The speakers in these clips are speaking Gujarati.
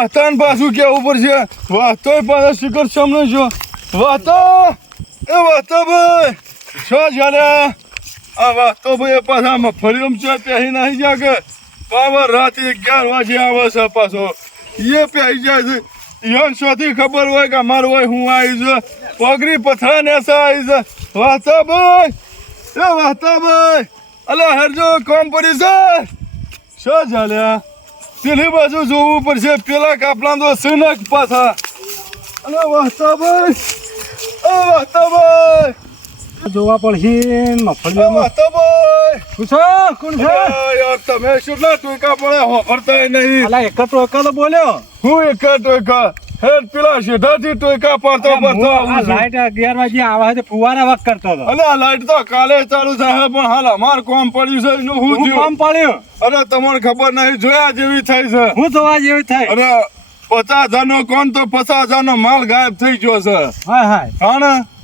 વાહતાન પાછું કેવું પડશે વાહતોય પાછા શિખર સામે છો વાહતા એ વાહતા ભાઈ છો ચાલ્યા આ વાહતો ભાઈ પાછા મફળીઓમ છે પહેરી નાખી ગયા કે પાવર રાતે 11 વાગે આવે છે પાછો એ પહેરી જાય છે યન શોથી ખબર હોય કે અમારું હોય હું આવી છે પગરી પથરા ને આવી છે વાહતા ભાઈ એ વાહતા ભાઈ અલા હરજો કોમ પડી છે શું ચાલ્યા પેલી બાજુ જોવું પડશે પેલા કાપલા તો સિનક પાછા અલે વાહતા ભાઈ જોવા પડશે મફળીઓમાં વાહતા ભાઈ પૂછો કોણ છે યાર તમે કેટલા ટોકા પડે હોફરતા નહીં અલા એક ટોકા તો બોલ્યો હું એક ટોકા હેડ પેલા શેઠાથી ટોકા પડતો આ લાઈટ 11 વાગે આવે છે ફુવારા વક કરતો હતો અલે આ લાઈટ તો કાલે ચાલુ થાય પણ હાલ અમાર કોમ પડ્યું છે એનું હું થયું કોમ પડ્યું અરે તમને ખબર નહીં જોયા જેવી થાય છે હું જોવા જેવી થાય અરે 50,000 નો કોણ તો 50,000 નો માલ ગાયબ થઈ ગયો છે હા હા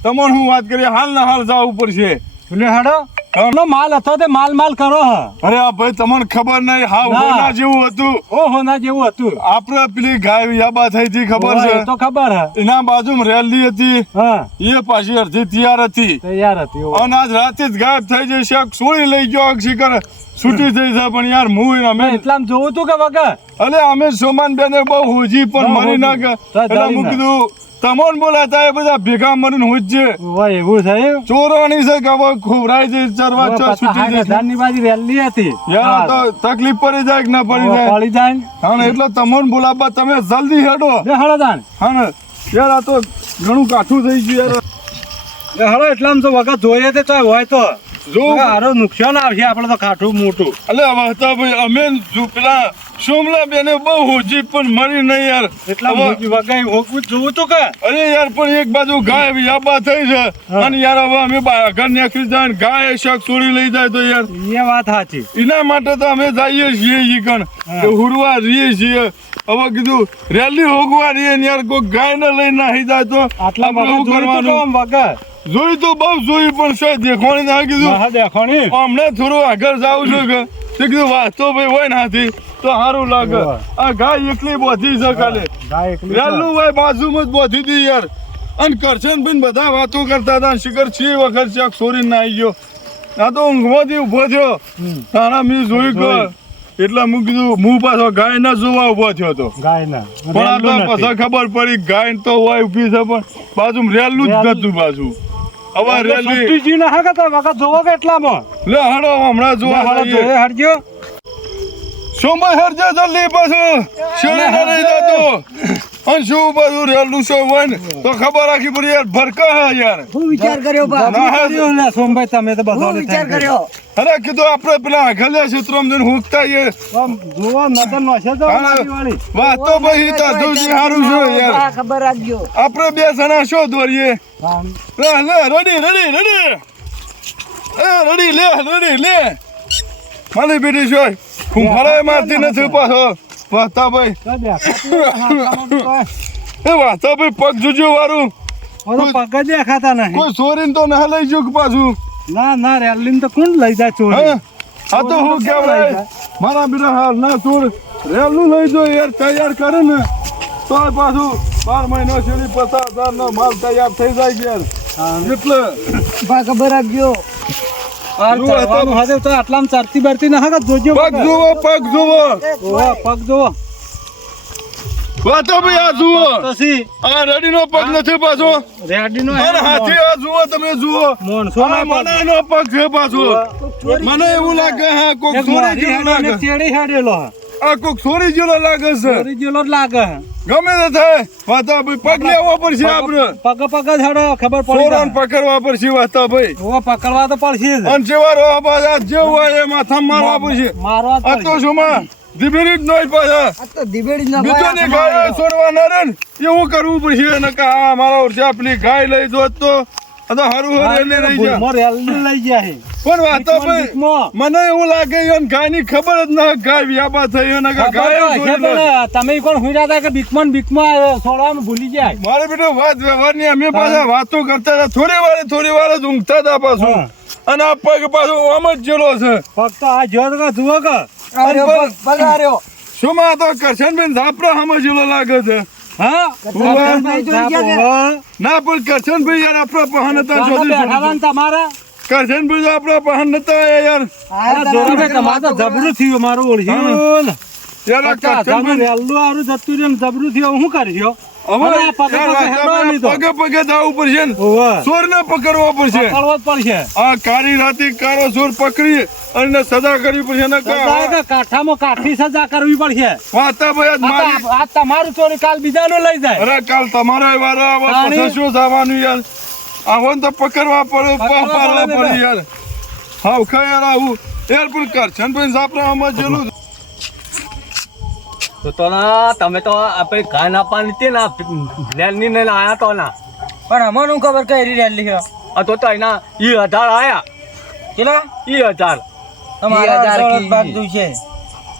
તમને હું વાત કરીએ હાલ ને હાલ જવું પડશે એટલે હાડો નો માલ હતો તે માલ કરો હ અરે આ ભાઈ તમને ખબર નહીં હાવ હોના જેવું હતું હોના જેવું હતું આપણે પેલી ગાય યાબા થઈ હતી ખબર છે તો ખબર હે એના બાજુમાં રેલી હતી હા એ પાછી અડધી તૈયાર હતી અને આજ રાતે જ ગાયબ થઈ જશે સોળી લઈ ગયો શિખર છૂટી થઈ જાય પણ યાર હું અમે એટલામ જોવું તું કે વગર અલે અમે સોમાન બેને બહુ હોજી પણ મરી ના ગયા એટલે હું કીધું તમોન બોલાતા એ બધા ભેગા મરીને હોજે એવું છે ચોરોની છે કે હવે ખોવરાઈ જઈ ચરવા છૂટી જશે ની બાજુ રેલી હતી યાર તો તકલીફ પડી જાય કે ના પડી જાય હા એટલે તમોન બોલાવવા તમે જલ્દી હેડો હેડો જાણ હા યાર આ તો ઘણું કાઠું થઈ ગયું યાર હેડો એટલામ તો વગર જોઈએ તે હોય તો જો હારો નુકસાન આવશે આપણે તો કાઠું મોટું અલે વાહતા ભાઈ અમે પેલા સોમલા બેને બહુ હોજી પણ મરી નહીં યાર એટલા વગાઈ હોકવું જોવું તો કે અરે યાર પણ એક બાજુ ગાય યાબા થઈ છે અને યાર હવે અમે ઘર નીકળી જાય ગાય શાક છોડી લઈ જાય તો યાર એ વાત સાચી એના માટે તો અમે જઈએ છીએ ઈ કણ હુરવા રહીએ છીએ હવે કીધું રેલી હોગવા રહીએ યાર કોઈ ગાય ને લઈને નાહી જાય તો આટલા કરવાનું વગર જોઈ તો બહુ જોઈ પણ છે દેખવાણી ના કીધું દેખવાણી હમણાં થોડું આગળ જાવું છું કે કીધું વાંચતો ભાઈ હોય નાથી તો સારું લાગે આ ગાય એકલી બોધી છે કાલે રેલું ભાઈ બાજુમાં જ બોધી હતી યાર અને કરશન ભાઈ બધા વાતો કરતા હતા શિખર 6 વખત શાક છોડીને ના આવી ગયો આ તો ઊંઘમાંથી ઉભો થયો તારા મેં જોયું કે એટલે હું કીધું હું પાછો ગાય ના જોવા ઉભો થયો હતો ગાય પણ આ તો પાછા ખબર પડી ગાય તો હોય ઉભી છે પણ બાજુ રેલું જ નતું પાછું હવે રેલી ના હા વખત જોવો કે એટલામાં લે હડો હમણાં જોવા હરજો સોમભાઈ હરજો જલ્દી પાછું શેરી ના રહી જતો અને શું પાછું રેલું છે હોય ને તો ખબર રાખી પડી યાર ભરકા હે યાર હું વિચાર કર્યો સોમભાઈ તમે તો બધો વિચાર કર્યો અરે કીધું આપણે પેલા ઘલ્યા ક્ષેત્રમાં જઈને હુંકતા જોવા નતર નશે તો વાત તો ભાઈ તાજુજી સારું છે યાર ખબર રાખજો આપણે બે જણા શો દોરીએ લે રેડી લે માલી બેટી છો ફૂંફાળા મારતી નથી પાછો વાતા ભાઈ એ વાતા ભાઈ પગ જોજો વારું પગ જ દેખાતા નહીં કોઈ ચોરીને તો ના લઈ જુ પાછું ના રેલીને તો કોણ લઈ જાય ચોરી આ તો હું કહેવાય મારા બેટા હાલ ના ચોર રેલું લઈ જો યાર તૈયાર કરે ને તો પાછું 12 મહિનો સુધી 50,000 નો માલ તૈયાર થઈ જાય યાર એટલે ખબર રાખજો આટલામાં ચરતી બરતી ના જોજો પગ જુઓ પગ જુઓ વાતો ભાઈ આ જુઓ આ રેડી નો પગ નથી પાછો રેડી નો હાથી આ જુઓ તમે જુઓ મને નો પગ છે પાછો મને એવું લાગે હા કોક ચોરી જેવો લાગે ચેડી હેડેલો આ કોક ચોરી જેવો લાગે છે ચોરી જેવો લાગે ગમે તે થાય વાતા ભાઈ પગ લેવા પડશે આપણે પગ જ હેડો ખબર પડી ચોરોને પકડવા પડશે વાતા ભાઈ પકડવા તો પડશે અને જેવા રોવા પાછા જેવું હોય એ માથા મારવા પડશે આ તો શું માં દિબેડી જ નહીં પાછા દિબેડી ના બીજો ને ગાય છોડવા ના રે એવું કરવું પડશે ને કે આ મારા ઓરછા પેલી ગાય લઈ જો તો હારું રેલી લઈ જાય લઈ જાય પણ વાતો ભાઈ મને એવું લાગે ગાય ની ખબર જ ના ગાય વ્યાપા થઈ ગાય તમે કોણ હુજાતા કે બીકમાં છોડવામાં ભૂલી જાય મારે બેટો વાત વ્યવહાર ની અમે પાછા વાતો કરતા હતા થોડી વાર જ ઊંઘતા હતા પાછું અને આ પગ પાછું આમ જ જેલો છે ફક્ત આ જો જુઓ કે પગાર્યો શું માં તો કરશનભાઈ ઝાપરા સમજેલો લાગે છે હા કરશનભાઈ જોઈ ગયા કે? ના પણ કરશનભાઈ યાર આપણા પહાણ હતા બેઠા જોડી તમારે કરશનભાઈ તો આપણા પહાણ નતા યાર આ જોરાભાઈ તમારે તો જબરું થયું મારું ઓળખ્યું યાર આ કરશનભાઈ વહેલું આરું જતું રહ્યું ને જબરું થયું હું કર્યો હવે અરે આ પગે યાર પગે હેડો નહીં તો. પગે પગે જવું પડશે ને ઓવે. ચોરને પકડવો પડશે પકડવો જ પડશે આ કાળી રાતી કાળો ચોર પકડી અને સજા કરવી પડશે ને સજા કે કાઠામાં કાઠી સજા કરવી પડશે વાતા ભાઈ આજ મારી આ તમારું ચોરી કાલ બીજાનું લઈ જાય અરે કાલ તમારા વારો આવે તાણી. પછી શું થવાનું યાર આવો ને તો પકડવા પડે પકડવા પાડવા પડે પડે યાર હાવ ખા યાર આવું યાર પણ કરશનભાઈ ઝાપરા આમાં જેલું તો ના તમે તો આપણે ઘા ના પાણી તે ના લેનની ને આયા તો ના પણ અમને હું ખબર કઈ રીતે રેલી છે આ તો એના ઈ 1000 આયા કેટલા ઈ 1000 તમારા 1000 ભાગ દઉં છે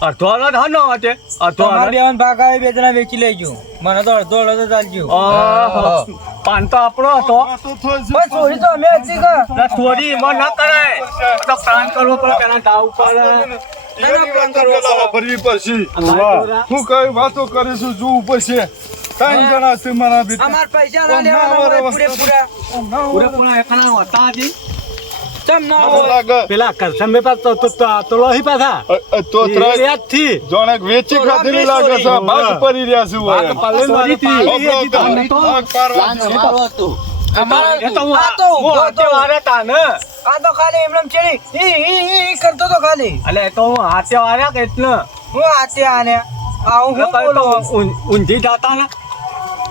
અડધો અલગ હા નો હતે અડધો તમારા અલગ બેવાન ભાગ આવે બે જણા વેચી લેજો મને તો અડધો ચાલજો પાન તો આપણો હતો આ તો થોય છે. બસ ચોરી તો અમે હતી કે ના ચોરી એમાં ના કરાય તો પ્લાન કરવો પડે તેના દાવ પડે એની વાતો પેલા ભરવી પડશે હું કઈ વાતો કરીશું જોવું પડશે ત્રણ જણા છે મારા ભીતર. અમાર પૈસા ના લેવાના હોય પૂરેપૂરા. પૂરેપૂરા પૂરેપૂરા એકણા હતા જી ચમ ના મને હોય લાગે પેલા કરસમે પાસ તો લોહી પાછા તો ત્રણ યાદથી જોણે વેચી ખાધેલી લાગે છે ભાગ પડી રહ્યા છે ભાગ હવે. પાડેલ મારી અબરો તો તમે તો ભાગ પાડવા છે. એ તો હું આ તો હું ઉભો હાથે તો. વારે તા ને આ તો ખાલી એમનેમ ચડી ઈ કરતો તો ખાલી અલે એ તો હું હાથે વાર્યા કે એટલે હું આતે આને આવું હું બોલો ઊંધી જાતા ને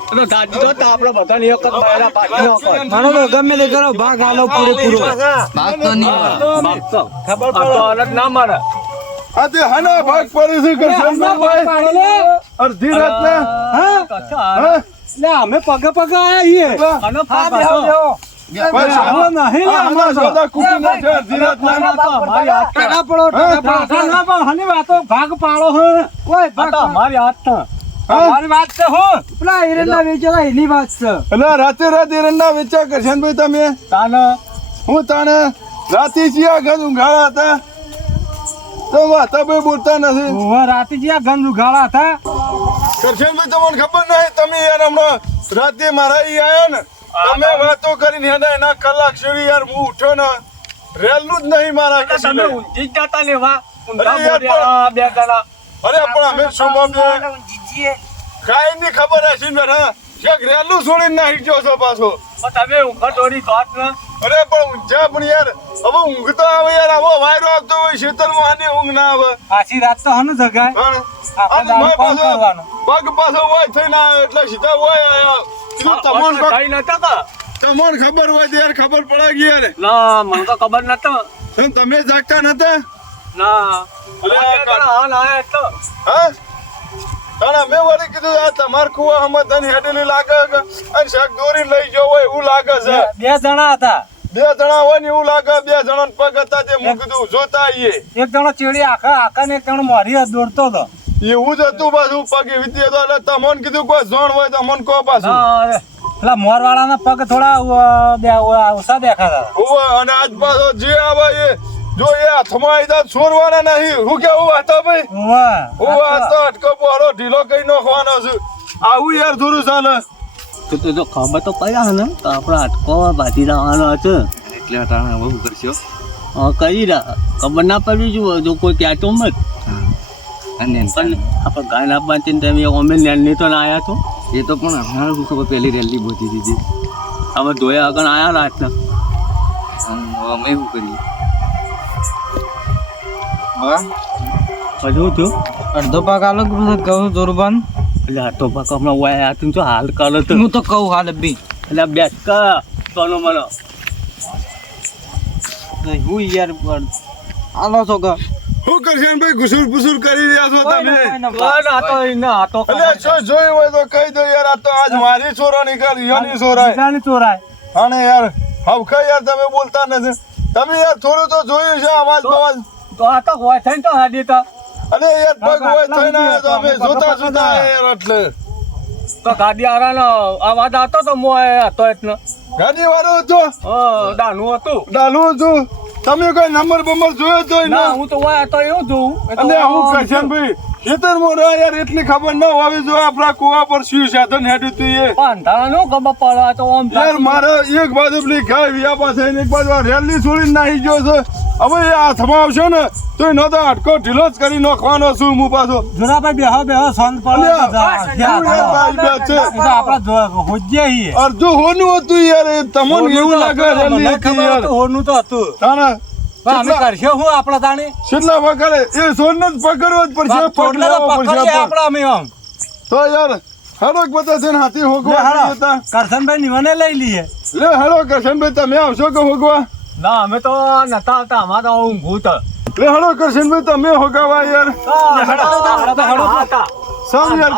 તો દાદી તો આપણે બધા ને એક જ બાયરા પાડી નો કર માનો તો ગમે તે કરો ભાગ આલો પૂરેપૂરો ખબર પડે અલગ ના મારે આ તે હાના ભાગ પડે છે કરશનભાઈ અડધી રાતના હા? લે અમે પગે પગે આયા આનો હા પાપ બેહો હતો. બેહો બસ આવો નહીં લે આ અમાર તો. સોદા કુટી નાખે અડધી રાતના. અમારી હાથ ટકા પડો ટકા પડો ના પણ હની વાતો ભાગ પાડો હો કોઈ આ તો ભાગ અમારી હાથ તો હા? મારી વાત છે હું પેલા હિરેનના વેચેલા એની વાત છે એટલે રાતે રાતે એરંડા વેચ્યા કરશનભાઈ તમે તાને હું તાણે રાતે ચિયા ઘર ઊંઘાડા હતા તો વાતા ભાઈ બોલતા નથી ઓવે રાતે જ્યાં ગંધ ઉઘાડા હતા કરશનભાઈ તમને ખબર નહીં તમે યાર હમણાં રાતે મારા ઈ આયા ને તમે વાતો કરીને હેડા એના કલાક સુધી યાર હું ઉઠ્યો ને રેલનું જ નહીં મારા તમે કશું નહીં. ઊંધી જ જતા ને વા ઊંધા અરે યાર, બોલ્યા બે જણા અરે પણ અમે શું જીજીએ કાંઈ ની ખબર હશે ને બેટા એક રેલું છોડીને નાહી ગયો છો પાછો પણ તમે ઊંઘા દોડી કાઢ ને અરે પણ ઊંઝા પણ યાર હવે ઊંઘ તો આવે યાર આવો વાયરો આવતો હોય શીતળમાં આની ઊંઘ ના આવે આછી રાત તો હનું જગાય પણ આપણે અને દારૂ મેં કોણ કરવાનું? પગ પાછો હોય થઈને આવ્યો એટલે સીધા હોય આયા કીધું તમને કઈ નતા કા તમને ખબર હોય તો યાર ખબર પડે ગઈ યાર ના મને તો ખબર નતો તો તમે જાગતા નતા ના અરે બે જણા હાલ આયા એટલે હા અને મેં વળી કીધું આ તમાર કુવા હમણાં તને હેડેલી લાગે છે અને શાક દોરી લઈ ગયો હોય એવું લાગે છે બે જણા હતા બે જણા હોય ને એવું લાગે બે જણા પગ હતા તે હું કીધું જોતા આવીએ એક જણો ચેડી આખા ને એક જણો મોરી હાથ દોડતો હતો એવું જ હતું પાછું પગ એવી રીતે હતો એટલે તમને કીધું કોઈ જોણ હોય તો મને કહો પાછું ના પેલા મોર વાળાના પગ થોડા ઓછા દેખાતા હોવે અને આજ પાછો જે આવે એ જો એ હાથમાં આવી જાય છોડવાના નહીં હું કેવું હતા ભાઈ હું આ તો અટકો બોરો ઢીલો કઈ નાખવાનો છું આવું યાર થોડું ચાલે તો ખબર તો પડ્યા ને તો આપણે અટકો બાજી જવાનો હતો એટલે અટાણે બહુ કરશો કરી રહ્યા ખબર ના પડવી જોઈએ જો કોઈ ત્યાં તો મત અને પણ આપણે ગાય ના બાંધીને તમે અમે નેલની તો ના આવ્યા તો એ તો પણ હમણાં શું ખબર પહેલી રેલી બોધી દીધી અમે ધોયા આગળ આવ્યા રાતના અમે શું કરીએ હજુ થયું અડધો ભાગ આલો કહું જોરબાન એટલે આ તો પાક હમણાં વાયા હતું તો હાલ કરો તો હું તો કહું હાલ બી એટલે બેસ કા સોનો મને હું યાર આલો છો કે શું કરશે ભાઈ ઘુસુર ફુસુર કરી રહ્યા છો તમે આ તો ના આ તો એટલે શું જોયું હોય તો કહી દો યાર આ તો આજ મારી ચોરાની કર યોની ચોરાય બીજાની ચોરાય અને યાર હવખા યાર તમે બોલતા નથી તમે યાર થોડું તો જોયું છે અવાજ બવાજ તો આ તો હોય થઈને તો હાડી તો અને યાર પગ હોય થઈને આવ્યો તો અમે જોતા જોતા યાર એટલે ગાડી આરાનો અવાજ આવતો તો મોય હતો એટલે ગાડી વાળો હતો દાનું હતું ડાલું હતું તમે કોઈ નંબર બંબર જોયો તો ના હું તો હોય તો એવું જોઉં અને હું કરશન ભાઈ ખેતરમાં રહે યાર એટલી ખબર ન હોવી જો આપણા કુવા પર શું સાધન હેડ્યું તું એ અંધારાનું ખબર પડે તો આમ યાર મારે એક બાજુ પેલી ગાય વિયા પાસે ને એક બાજુ આ રેલી છોડીને નાહી ગયો છે હવે એ હાથમાં આવશે ને તો એનો તો હાડકો ઢીલો જ કરી નાખવાનો છું હું પાછો જોરાભાઈ બેહો શાંત પડે આપડા હોજ્યા છીએ અડધું હોનું હતું યાર એ તમને એવું લાગે રેલી હતી યાર હોનું તો હતું તારા અમે કરશો હું આપડા તાણે કેટલા વખતે એ સોનને જ પકડવો જ પડશે પગ લેવો પડશે આપડા અમે આમ તો યાર હરોક બધા છે ને હાથી હોગવા હતા કરશનભાઈ નિવાને લઈ લઈએ લે હેલો કરશનભાઈ તમે આવશો કે હોગવા ના અમે તો નતા આવતા અમારે તો ઊંઘું તો લે હેલો કરશનભાઈ તમે હોગાવા યાર સામ યાર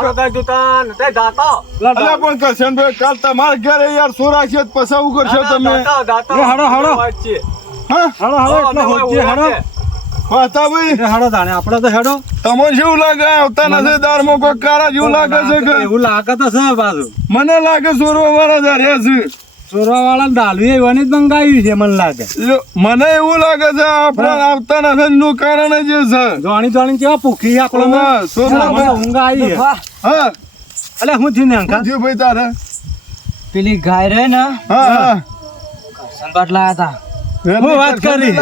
અલ્યા પણ કરશનભાઈ કાલ તમારા ઘરે યાર સોરા છે પસાવું કરશો તમે વાતાભાઈ હેડો તાણે આપડે તો હેડો તમને શું લાગે આવતા નથી દારમાં કોઈ કાળા જેવું લાગે છે કે એવું લાગે તો છે પાછું મને લાગે સોરવા વાળા જ રહે છે ચોરવા વાળા દાલવી એવાની જ મંગાવી છે મને લાગે મને એવું લાગે છે આપણે આવતા નથી નું કારણ જ છે જોણી જોણી કેવા ભૂખી આપણો ઊંઘ આવી હા એટલે હું થયું ને અંકા જી ભાઈ તારે પેલી ગાય રહે ને હા સંભાટ લાયા હતા હું વાત કરી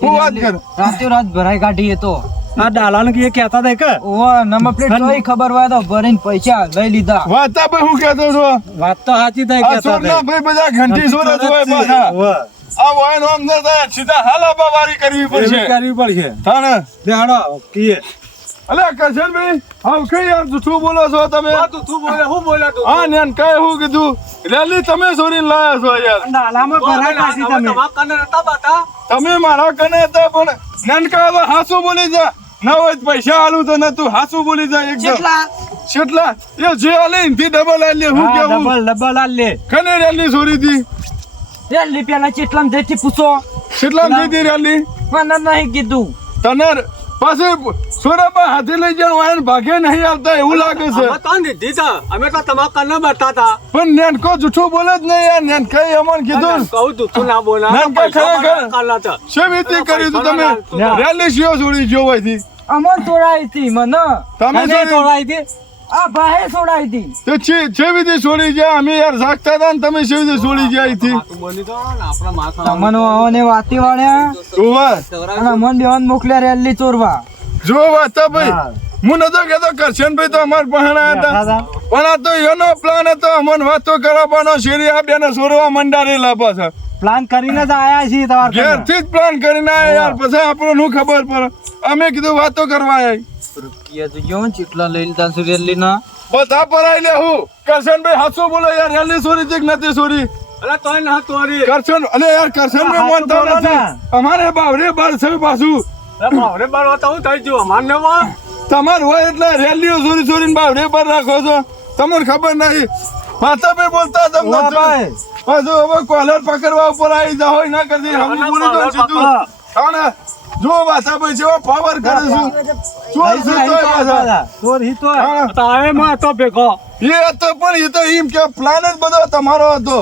હું વાત કર રાતે રાત ભરાઈ કાઢી એ તો આ ડાલાને કે કહેતા હતા કે ઓ નંબર પ્લેટ જોઈ ખબર હોય તો ભરીને પૈસા લઈ લીધા વાતા ભાઈ હું કહેતો છો વાત તો સાચી થઈ આ કહેતા સોરના ભાઈ બધા ઘંટી સોર જ હોય પાછા આ વાયન આમ ન થાય સીધા હાલાબા વારી કરવી પડશે કરવી પડશે તાણે દેહાડો કીએ અલે કરશનભાઈ આવ કઈ યાર જૂઠું બોલો છો તમે તું બોલે હું બોલે તું હા ને કઈ હું કીધું રેલી તમે સોરીને લાયા છો યાર ડાલામાં ભરાઈ કાઢી તમે તમારા કાને નતા બાતા તમે મારા કને હતા પણ નાનકા હવે હાસુ બોલી જા ના હોય તો પૈસા આલું તો નતું હાસુ બોલી જા એકદમ કેટલા એ જે આલે ઇનથી ડબલ આલે હું કેવું ડબલ આ લે કને રેલી સોરી દી રેલી પેલા ચેટલામ જઈથી પૂછો કેટલા દીધી રેલી મને નહીં કીધું તને પાછી સોરાબા હાથે લઈ જણ વાયન ભાગે નહીં આવતા એવું લાગે છે અમે તો દીધી તા અમે તો તમારા કાને બતા તા પણ નેનકો જૂઠું બોલે જ નહીં યાર નેનકાએ અમન કીધું કહું તું ના બોલા નાનકા ખરેખર કાલા તા શેવીતી કરી તું તમે રેલી શિયો છોડી જોવાયથી અમન તોડાઈ હતી મને તમે તોડાઈ દે આ ભાઈ છોડાઈ હતી તો છેવીથી છોડી ગયા અમે યાર જાગતા હતા ને તમે છેવીથી છોડી ગયા અહીંથી તું બોલી તો ને આપણા માથા તમને આવને વાતી વાળ્યા જોવા અને મન બેવાન મોકલ્યા રેલી ચોરવા જો વાતા ભાઈ હું નતો કેતો કરશનભાઈ તો અમાર પહાણા હતા પણ આ તો એનો પ્લાન હતો અમન વાતો કરાવવાનો શેરી આ બેને છોડવા મંડારેલા પાછા પ્લાન કરીને જ આયા છીએ તમાર ઘેરથી જ પ્લાન કરીને આયા યાર પછી આપણને શું ખબર પડે અમે કીધું વાતો કરવા આવી રૂપિયા તો જો ચેટલા લઈ લીધા છે રેલી ના બધા પરાઈ લે હું કરશનભાઈ હાચું બોલો યાર રેલી છોરી છે કે નથી છોરી અરે તોય ના તોરી કરશન અલે યાર કરશનભાઈ માનતા નથી અમારે બાવરે બાર છે પાછું બાવરે બાર વાતા હું થઈ ગયું અમારને માં તમાર હોય એટલે રેલીઓ ચોરી ચોરીને બાવરે પર રાખો છો તમને ખબર નહીં માતા ભાઈ બોલતા તમને પાછું હવે કોલર પકડવા ઉપર આવી જાવ ના કરતી હમણાં બોલી દો સીધું કાણે જો માતા ભાઈ જેવો પાવર કરે છું ચોર છે તોય પાછા ચોર હી તો તારે માં તો ભેગો એ હતો પણ એ તો એમ કે પ્લાન જ બધો તમારો હતો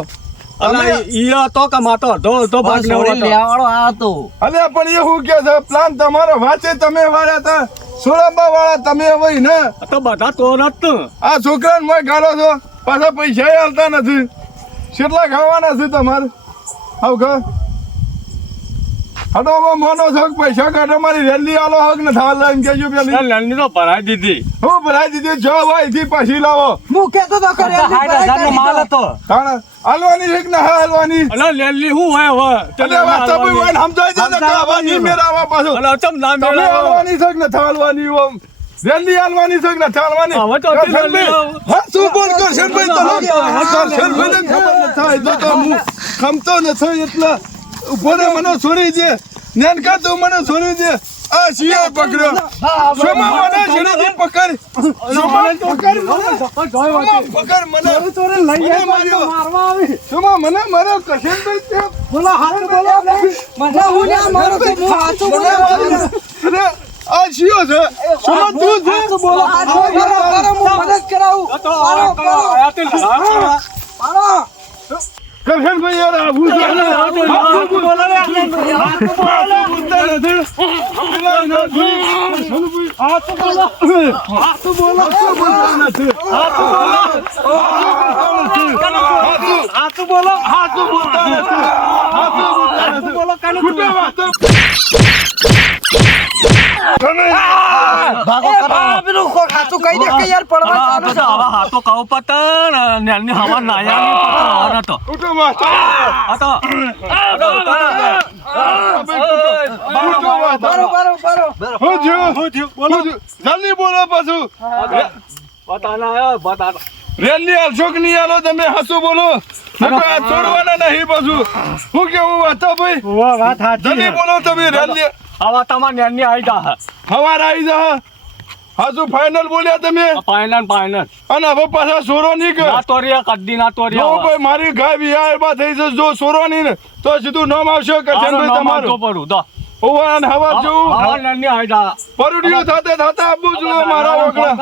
અલા ઈ તો કમાતો અડધો ભાગ લેવો હતો લેવાળો આ તો અલે પણ એ શું કે છે પ્લાન તમારો વાંચે તમે વાળા હતા સોરાબા વાળા તમે હોય ને તો બધા તોર જ તું આ છોકરાને મોય ગાળો છો પાછા પૈસા હાલતા નથી કેટલા ખાવાના છે તમારે આવ ઘર હડોમાં મોનો છો પૈસા કાઢો મારી રેલી આલો હક ને થાળ લઈને કેજો પેલી લેણની તો ભરાઈ દીધી હું ભરાઈ દીધી જો ભાઈ થી પછી લાવો હું કેતો તો કરે 60,000 નો માલ હતો તાણા હાલવાની છે કે ના હાલવાની અલા લેલી હું હોય હવે એટલે વાત તો ભાઈ વાન સમજાય છે ને કાવાની મેરાવા પાછો અલા ચમ ના તમે મેળા હાલવાની છે કે ના થાળવાની ઓમ રેલી હાલવાની છે કે ના થાળવાની હવે તો હા શું બોલ કરશન ભાઈ તો કરશન ભાઈ ને ખબર ન થાય તો હું ખમતો નથી એટલે ઉભો રે મને છોડી દે નેનકા તું મને છોડી દે આ શિયાળ પકડ્યો શોમા મને છેડી પકડ શોમા પકડ મને પકડ મને લઈ મારવા આવી શોમા મને મારો કરશનભાઈ બોલો હાથ બોલો મને હું ના મારો તો હું હાચું બોલું અરે આ શિયો છે શોમા તું છે બોલો મારો હું મદદ કરાવું તો આયાતે લડા કરશનભાઈ યાર આવું છે બોલતા નથી. પેલા નથી. હાચું બોલો. હાચું બોલતા નથી. હાચું બોલો. હાચું બોલતા નથી. ખોટા વાતો. તમે પેલું ખાતું કહી દે કે યાર પડવા ચાલુ છે. હવે હાથો કહું પતન નેની હવા નાયાની પતન હતો ખોટા વાતો. આ તો હું થયું? જલ્દી બોલો પાછું. બતાના રેલી હાલશો કે નહીં હાલો તમે? હાચું બોલો. નકર આ છોડવાના નહીં પાછું. હું કેવું વાતો ભાઈ? વાત સાચી જલ્દી બોલો તમે. રેલી હવે તમાર નેની આવી જા હવાર આવી જા. હાચું ફાઇનલ બોલ્યા તમે? ફાઇનલ અને હવે પાછા સોરો નહીં કર. ના તોરિયા કદી ના જો તોરિયા ભાઈ મારી ગાય વિહારમાં થઈ જશે જો સોરો નહીં ને તો સીધું નામ આવશે કરશનભાઈ તમારું. પડું તો ઓવા અને હવાર જેવું હવે નેની આવી જા પરુડિયું થતે થતા આપવું જોઈએ મારા વગડા.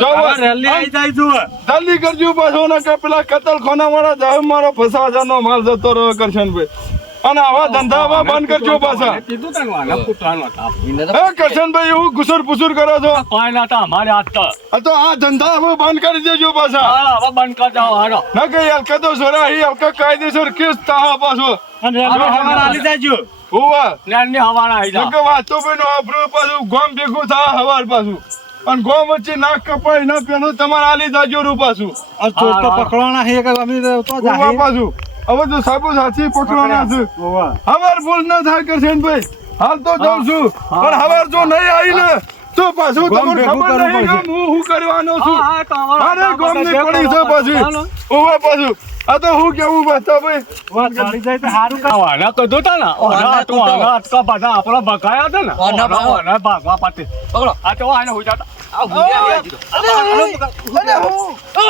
જાઓ રેલી આવી જાય છું જલ્દી કરજો પાછો ને કે પેલા કતલખાના વાળા જાહેર મારો 50,000 નો માલ જતો રહ્યો કરશનભાઈ. અને આવા ધંધા આવા બંધ કરજો પાછા. કીધું તને વાલા પુત્રનો તાપ હે કરશનભાઈ એવું ગુસર પુસુર કરો છો? પાયના તા અમારે હાથ તો આ તો આ ધંધા હવે બંધ કરી દેજો પાછા. હા હવે બંધ કર જાઓ હારો ના કે હલકા તો સોરા હી હલકા કાયદેસર કેસ તાહા પાછો. અને રેલવે હવાર આલી જાજો ઓવા નેની હવાના આવી જા કે વાતો ભાઈ નો આફરો પાછું ગોમ ભેગું થા હવાર પાછું. અને ગોમ વચ્ચે નાક કપાય ના પેલું તમારે આલી જાજો રૂ પાછું. આ ચોર તો પકડવાના છે કે અમે તો ઓવા જાહે પાછું હવે તો સાબુ સાચી પકડવાના છે. ઓવા હવાર ભૂલ ન થાય કરશનભાઈ. હાલ તો જાઉં છું પણ હવાર જો નહીં આવી ને તો પાછું તમને ખબર નહીં કે હું શું કરવાનો છું. હા તો અમારો અરે ગોમ ની પડી છે પાછી. ઓવા પાછું આ તો હું કેવું બતા ભાઈ. વાત ચાલી જાય તો સારું વાના કીધું તા ને ઓના તું આના અટકા બધા આપણા બગાયા હતા ને ઓના ભાગવા પાતે પકડો. આ તો આને હોઈ જાતા અરે હું